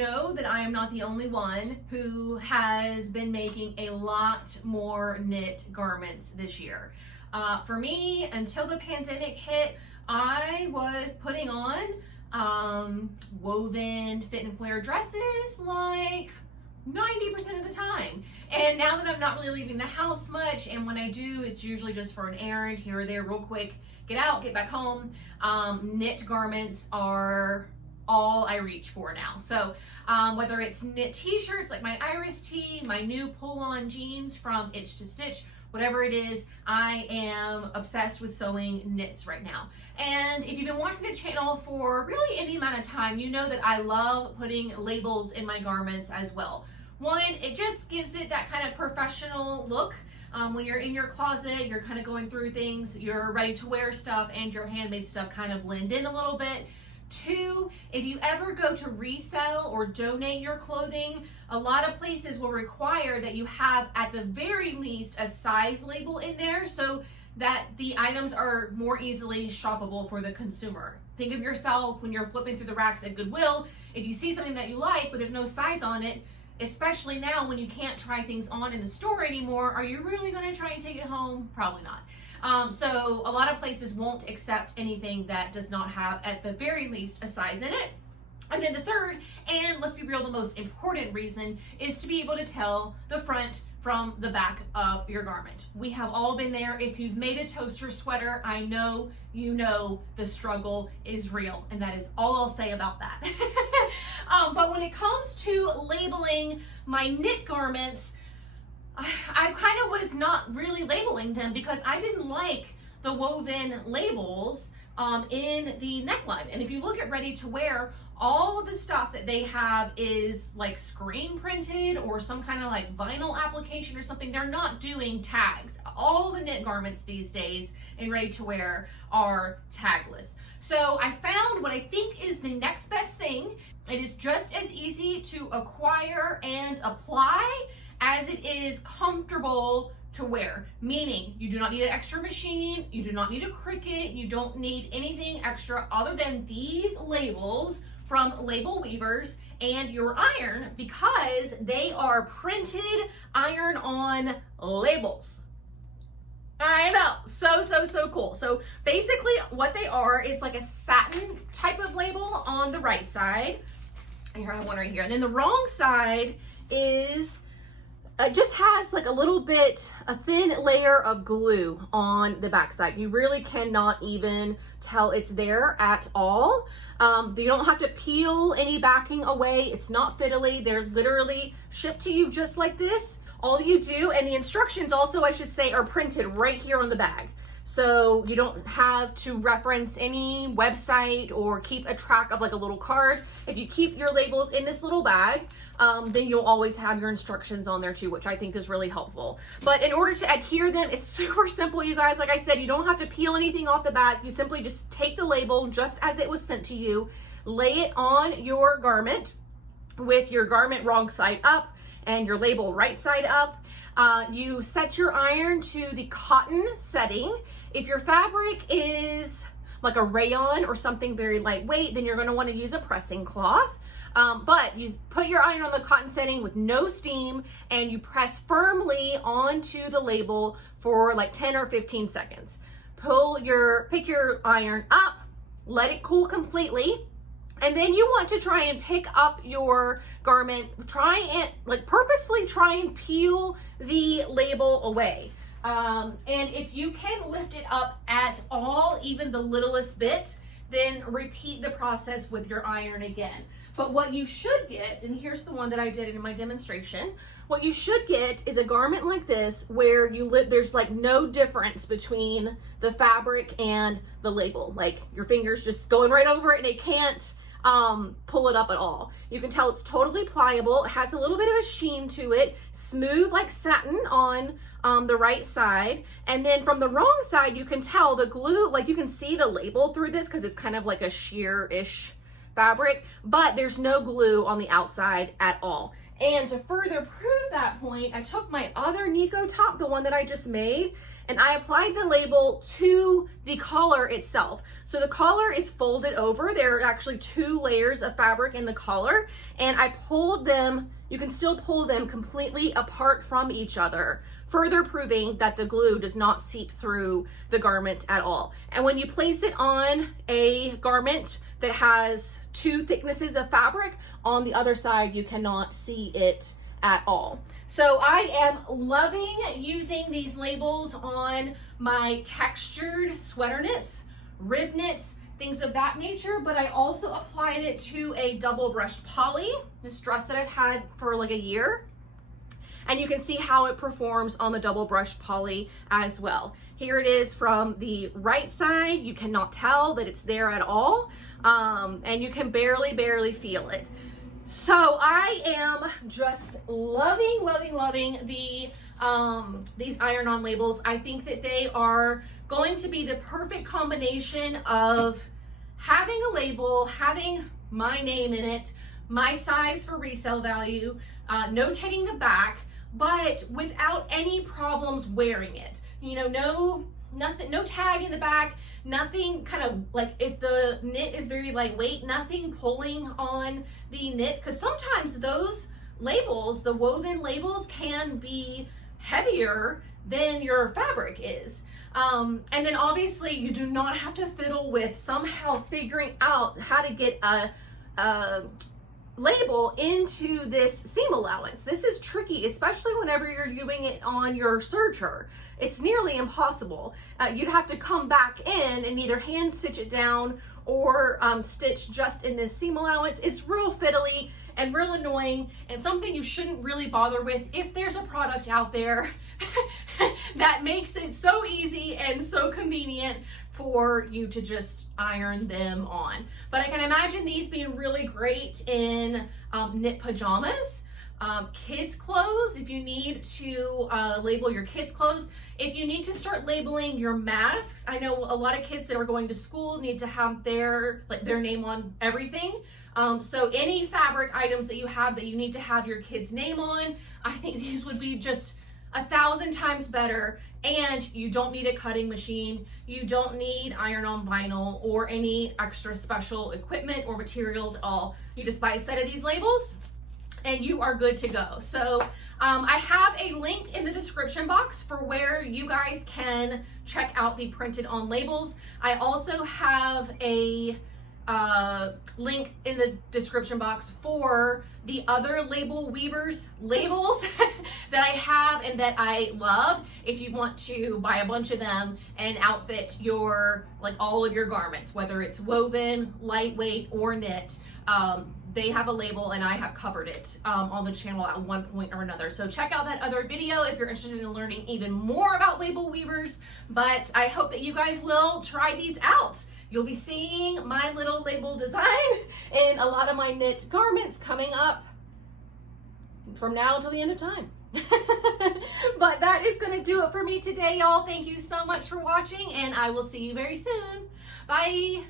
know that I am not the only one who has been making a lot more knit garments this year. For me, until the pandemic hit, I was putting on woven fit and flare dresses like 90% of the time. And now that I'm not really leaving the house much, and when I do, it's usually just for an errand here or there real quick, get out, get back home, knit garments are all I reach for now. So whether it's knit t-shirts like my Iris tee, my new pull-on jeans from Itch to Stitch, whatever it is, I am obsessed with sewing knits right now. And if you've been watching the channel for really any amount of time, you know that I love putting labels in my garments as well. One, it just gives it that kind of professional look. When you're in your closet, you're kind of going through things, your ready to wear stuff and your handmade stuff kind of blend in a little bit. Two, if you ever go to resell or donate your clothing, a lot of places will require that you have at the very least a size label in there so that the items are more easily shoppable for the consumer. Think of yourself when you're flipping through the racks at Goodwill. If you see something that you like but there's no size on it, especially now when you can't try things on in the store anymore, are you really going to try and take it home? Probably not. So a lot of places won't accept anything that does not have at the very least a size in it. And then the third, and let's be real, the most important reason is to be able to tell the front from the back of your garment. We have all been there. If you've made a toaster sweater, I know you know the struggle is real, and that is all I'll say about that. But when it comes to labeling my knit garments, I kind of was not really labeling them because I didn't like the woven labels in the neckline. And if you look at ready to wear, all of the stuff that they have is like screen printed or some kind of like vinyl application or something. They're not doing tags. All the knit garments these days in ready to wear are tagless. So I found what I think is the next best thing. It is just as easy to acquire and apply as it is comfortable to wear, meaning you do not need an extra machine, you do not need a Cricut, you don't need anything extra other than these labels from Label Weavers and your iron, because they are printed iron-on labels. I know, so cool. So basically what they are is like a satin type of label on the right side. Here, I have one right here. And then the wrong side is it just has like a thin layer of glue on the backside. You really cannot even tell it's there at all. You don't have to peel any backing away. It's not fiddly. They're literally shipped to you just like this. All you do, and the instructions also, I should say, are printed right here on the bag. So you don't have to reference any website or keep a track of like a little card. If you keep your labels in this little bag, then you'll always have your instructions on there too, which I think is really helpful. But in order to adhere them, it's super simple, you guys. Like I said, you don't have to peel anything off the back. You simply just take the label just as it was sent to you, lay it on your garment with your garment wrong side up and your label right side up. You set your iron to the cotton setting. If your fabric is like a rayon or something very lightweight, then you're going to want to use a pressing cloth. But you put your iron on the cotton setting with no steam and you press firmly onto the label for like 10 or 15 seconds. Pick your iron up, let it cool completely. And then you want to try and pick up your garment, purposefully try and peel the label away. And if you can lift it up at all, even the littlest bit, then repeat the process with your iron again. But what you should get, and here's the one that I did in my demonstration, what you should get is a garment like this where there's like no difference between the fabric and the label. Like your finger's just going right over it and it can't pull it up at all. You can tell it's totally pliable. It has a little bit of a sheen to it, smooth like satin on the right side. And then from the wrong side, you can tell the glue, like you can see the label through this because it's kind of like a sheer-ish fabric, but there's no glue on the outside at all. And to further prove that point, I took my other Nico top, the one that I just made, and I applied the label to the collar itself. So the collar is folded over. There are actually 2 layers of fabric in the collar, and I pulled them, you can still pull them completely apart from each other, further proving that the glue does not seep through the garment at all. And when you place it on a garment that has 2 thicknesses of fabric, on the other side you cannot see it at all. So I am loving using these labels on my textured sweater knits, rib knits, things of that nature, but I also applied it to a double brushed poly, this dress that I've had for like a year. And you can see how it performs on the double brushed poly as well. Here it is from the right side. You cannot tell that it's there at all. And you can barely feel it. So I am just loving the these iron-on labels. I think that they are going to be the perfect combination of having a label, having my name in it, my size for resale value, no tagging the back, but without any problems wearing it. You know, no tag in the back, nothing kind of like, if the knit is very lightweight, nothing pulling on the knit, because sometimes those labels, the woven labels, can be heavier than your fabric is. And then obviously you do not have to fiddle with somehow figuring out how to get a label into this seam allowance. This is tricky, especially whenever you're doing it on your serger. It's nearly impossible. You'd have to come back in and either hand stitch it down or stitch just in this seam allowance. It's real fiddly and real annoying, and something you shouldn't really bother with if there's a product out there that makes it so easy and so convenient for you to just iron them on. But I can imagine these being really great in knit pajamas, kids clothes, if you need to label your kids clothes, if you need to start labeling your masks. I know a lot of kids that are going to school need to have their name on everything. So any fabric items that you have that you need to have your kid's name on, I think these would be just 1,000 times better. And you don't need a cutting machine. You don't need iron-on vinyl or any extra special equipment or materials at all. You just buy a set of these labels and you are good to go. So I have a link in the description box for where you guys can check out the printed on labels. I also have a link in the description box for the other label weavers labels that I have and that I love, if you want to buy a bunch of them and outfit your, like, all of your garments, whether it's woven, lightweight, or knit. They have a label and I have covered it on the channel at one point or another. So check out that other video if you're interested in learning even more about label weavers. But I hope that you guys will try these out. You'll be seeing my little label design in a lot of my knit garments coming up from now until the end of time. But that is going to do it for me today, y'all. Thank you so much for watching, and I will see you very soon. Bye.